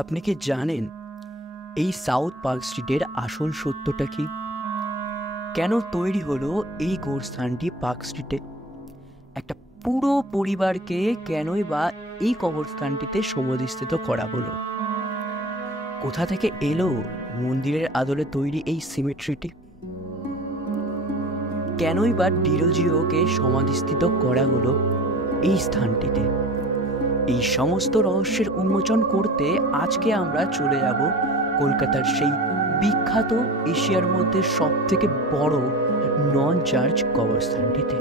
আপনি কি জানেন এই সাউথ পার্ক স্ট্রিটের আসল সত্যটা কি? কেন তৈরি হলো এই গোরস্থানটি পার্ক স্ট্রিটে? একটা পুরো পরিবারকে কেনই বা এই কবরস্থানটিতে সমাধিস্থিত করা হলো? কোথা থেকে এলো মন্দিরের আদলে তৈরি এই সিমেট্রিটি? কেনই বা ডিরোজিওকে সমাধিস্থিত করা হলো এই স্থানটিতে? এই সমস্ত রহস্যের উন্মোচন করতে আজকে আমরা চলে যাব কলকাতার সেই বিখ্যাত এশিয়ার মধ্যে সবথেকে বড় নন চার্চ কবরস্থানটিতে।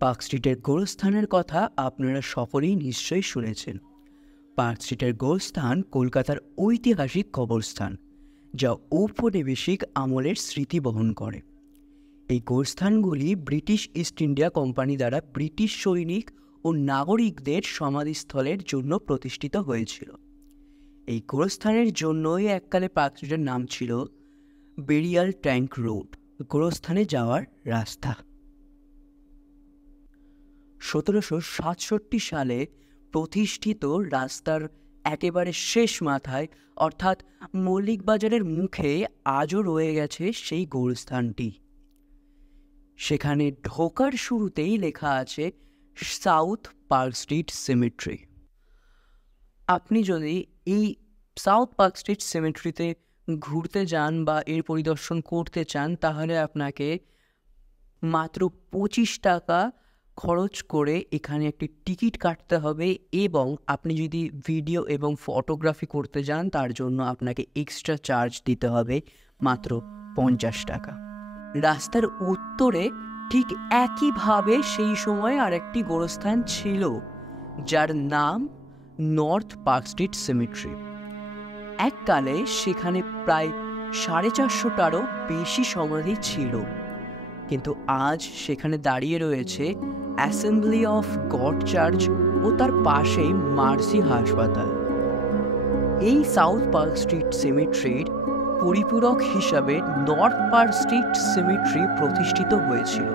পার্ক স্ট্রিটের গোরস্থানের কথা আপনারা সকলেই নিশ্চয়ই শুনেছেন। পার্ক স্ট্রিটের গোরস্থান কলকাতার ঐতিহাসিক কবরস্থান, যা ঔপনিবেশিক আমলের স্মৃতি বহন করে। এই গোরস্থানগুলি ব্রিটিশ ইস্ট ইন্ডিয়া কোম্পানি দ্বারা ব্রিটিশ সৈনিক ও নাগরিকদের সমাধিস্থলের জন্য প্রতিষ্ঠিত হয়েছিল। এই গোরস্থানের জন্যই এককালে পার্ক স্ট্রিটের নাম ছিল বেরিয়াল ট্যাঙ্ক রোড, গোরস্থানে যাওয়ার রাস্তা। 1767 সালে প্রতিষ্ঠিত রাস্তার একেবারে শেষ মাথায় অর্থাৎ মল্লিক বাজারের মুখে আজও রয়ে গেছে সেই গোরস্থানটি। সেখানে ঢোকার শুরুতেই লেখা আছে সাউথ পার্ক স্ট্রিট সিমেট্রি। আপনি যদি এই সাউথ পার্ক স্ট্রিট সিমেট্রিতে ঘুরতে যান বা এর পরিদর্শন করতে চান, তাহলে আপনাকে মাত্র 25 টাকা খরচ করে এখানে একটি টিকিট কাটতে হবে, এবং আপনি যদি ভিডিও এবং ফটোগ্রাফি করতে যান তার জন্য আপনাকে এক্সট্রা চার্জ দিতে হবে মাত্র 50 টাকা। রাস্তার উত্তরে ঠিক একইভাবে সেই সময় আরেকটি গোরস্থান ছিল, যার নাম নর্থ পার্ক স্ট্রিট সিমেট্রি। এককালে সেখানে প্রায় 450টারও বেশি সমাধি ছিল, কিন্তু আজ সেখানে দাঁড়িয়ে রয়েছে অ্যাসেম্বলি অফ গড চার্চ ও তার পাশেই মার্সি হাসপাতাল। এই সাউথ পার্ক স্ট্রিট সিমেট্রির পরিপূরক হিসাবে নর্থ পার্ক স্ট্রিট সিমেট্রি প্রতিষ্ঠিত হয়েছিল,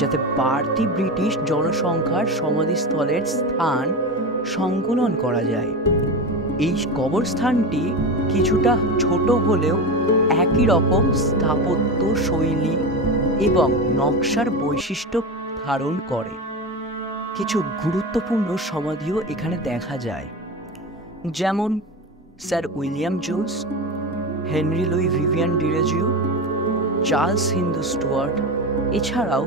যাতে বাড়তি ব্রিটিশ জনসংখ্যার সমাধিস্থলের স্থান সংকলন করা যায়। এই কবরস্থানটি কিছুটা ছোট হলেও একই রকম স্থাপত্য শৈলী এবং নকশার বৈশিষ্ট্য ধারণ করে। কিছু গুরুত্বপূর্ণ সমাধিও এখানে দেখা যায়, যেমন sir William Jones, Henry Louis Vivian Derozio, Charles Hindoo Stuart, এছাড়াও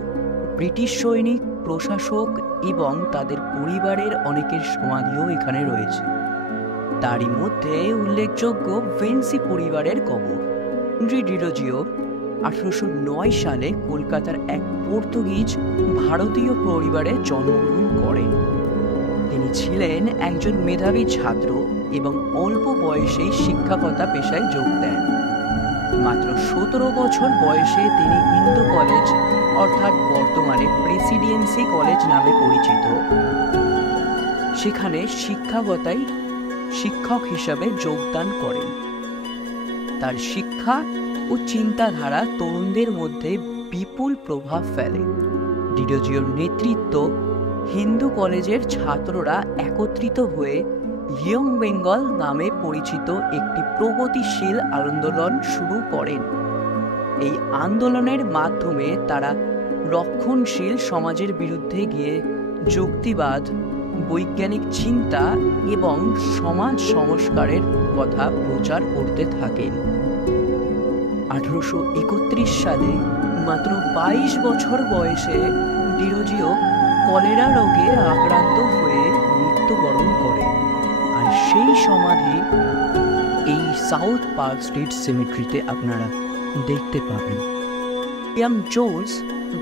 ব্রিটিশ সৈনিক, প্রশাসক এবং তাদের পরিবারের অনেকের সমাধিও এখানে রয়েছে। তারই মধ্যে উল্লেখযোগ্য ভেন্সি পরিবারের কবর। হেনরি ডিরোজিও 1809 সালে কলকাতার এক পর্তুগিজ ভারতীয় পরিবারে জন্মগ্রহণ করেন। তিনি ছিলেন একজন মেধাবী ছাত্র এবং অল্প বয়সেই শিক্ষকতা পেশায় যোগ দেন। মাত্র 17 বছর বয়সে তিনি হিন্দু কলেজ অর্থাৎ বর্তমানে প্রেসিডেন্সি কলেজ নামে পরিচিত, সেখানে শিক্ষকতায় শিক্ষক হিসাবে যোগদান করেন। তার শিক্ষা ও চিন্তাধারা তরুণদের মধ্যে বিপুল প্রভাব ফেলে। ডিরোজিওর নেতৃত্ব হিন্দু কলেজের ছাত্ররা একত্রিত হয়ে ইয়ং বেঙ্গল নামে পরিচিত একটি প্রগতিশীল আন্দোলন শুরু করেন। এই আন্দোলনের মাধ্যমে তারা রক্ষণশীল সমাজের বিরুদ্ধে গিয়ে যুক্তিবাদ, বৈজ্ঞানিক চিন্তা এবং সমাজ সংস্কারের কথা প্রচার করতে থাকেন। 1831 সালে মাত্র 22 বছর বয়সে ডিরোজিও কলেরা রোগে আক্রান্ত হয়ে মৃত্যুবরণ করেন। আর সেই সমাধি এই সাউথ পার্ক স্ট্রিট সিমেট্রিতে আপনারা দেখতে পাবেন। উইলিয়াম জোন্স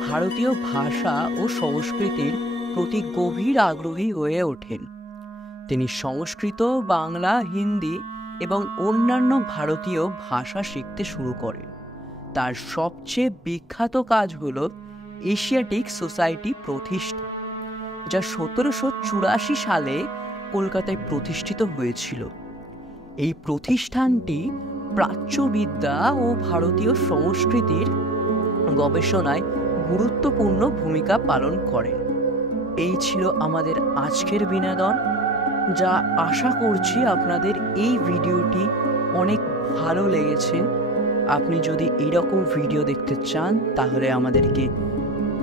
ভারতীয় ভাষা ও সংস্কৃতির প্রতি গভীর আগ্রহী হয়ে ওঠেন। তিনি সংস্কৃত, বাংলা, হিন্দি এবং অন্যান্য ভারতীয় ভাষা শিখতে শুরু করেন। তার সবচেয়ে বিখ্যাত কাজ হল এশিয়াটিক সোসাইটি প্রতিষ্ঠা, যা 1784 সালে কলকাতায় প্রতিষ্ঠিত হয়েছিল। এই প্রতিষ্ঠানটি প্রাচ্যবিদ্যা ও ভারতীয় সংস্কৃতির গবেষণায় গুরুত্বপূর্ণ ভূমিকা পালন করে। এই ছিল আমাদের আজকের বিনোদন। যা আশা করছি আপনাদের এই ভিডিওটি অনেক ভালো লেগেছে। আপনি যদি এরকম ভিডিও দেখতে চান তাহলে আমাদেরকে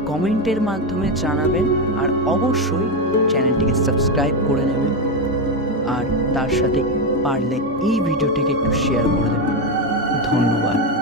কমেন্টের মাধ্যমে জানাবেন, আর অবশ্যই চ্যানেলটিকে সাবস্ক্রাইব করে নেবেন, আর তার সাথে পারলে এই ভিডিওটিকে একটু শেয়ার করে দেবেন। ধন্যবাদ।